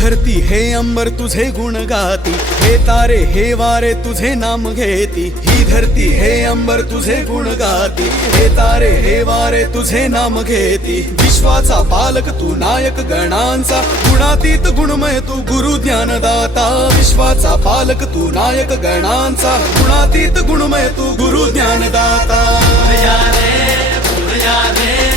धरती हे अंबर तुझे गुण गाती, हे तारे हे वारे तुझे नाम घेती। ही धरती हे अंबर तुझे गुण गाती, हे तारे हे वारे तुझे नाम घेती। विश्वाचा पालक तू नायक गणांचा, गुणातीत गुणमय तू गुरु ज्ञानदाता। विश्वाचा पालक तू नायक गणांचा, गुणातीत गुणमय तू गुरु ज्ञानदाता। मोरया रे